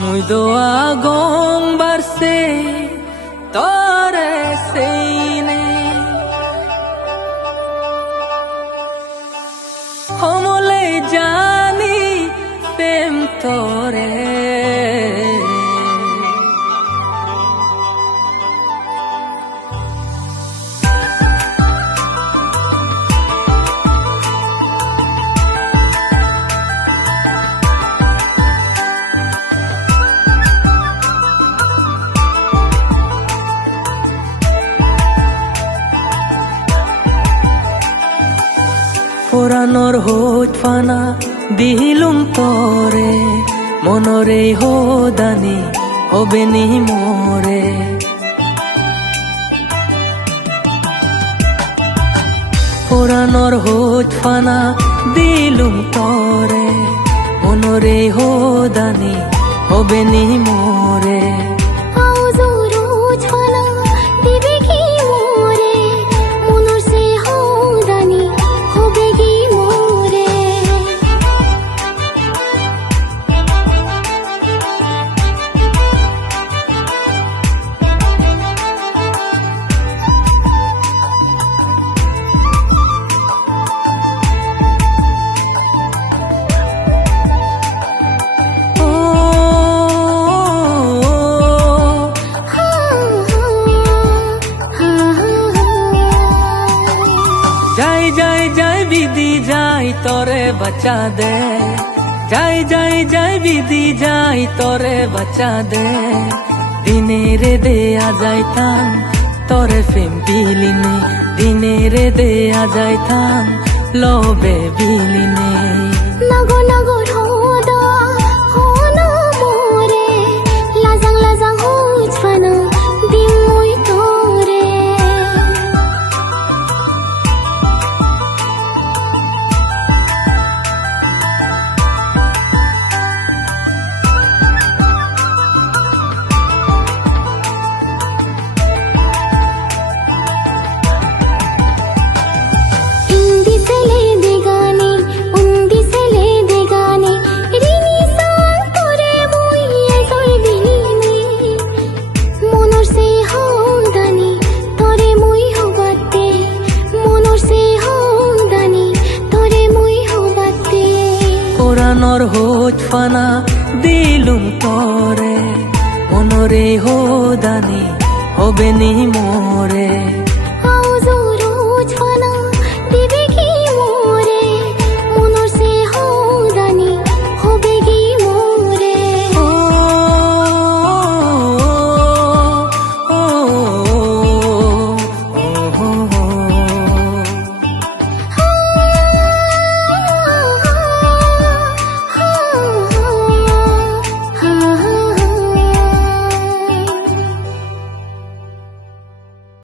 Muy doa gong barse tore seine homole jani pem tore পুরানোর হোট ফানা দিলুম তরে মনরে হোদানি হবে নি মোরে পুরানোর হোট ফানা দিলুম তরে মনরে হোদানি হবে নি মোরে যাই বিধি যাই তরে বাঁচা দে যাই বিধি যাই তরে বাঁচা দে দিনে রে দেয়া যাইতাম তরে ফেম বিলিনে দিনে রে দেয়া যাইতাম লবে বিলিনে নাগো নাগো রোদা হনো মোরে লাজাং লাজাং হুজ ফানা দিম মুই তোরে পুরানোর হোট ফানা দিলুম তরে মনরে হোদানি হবে নি মোরে।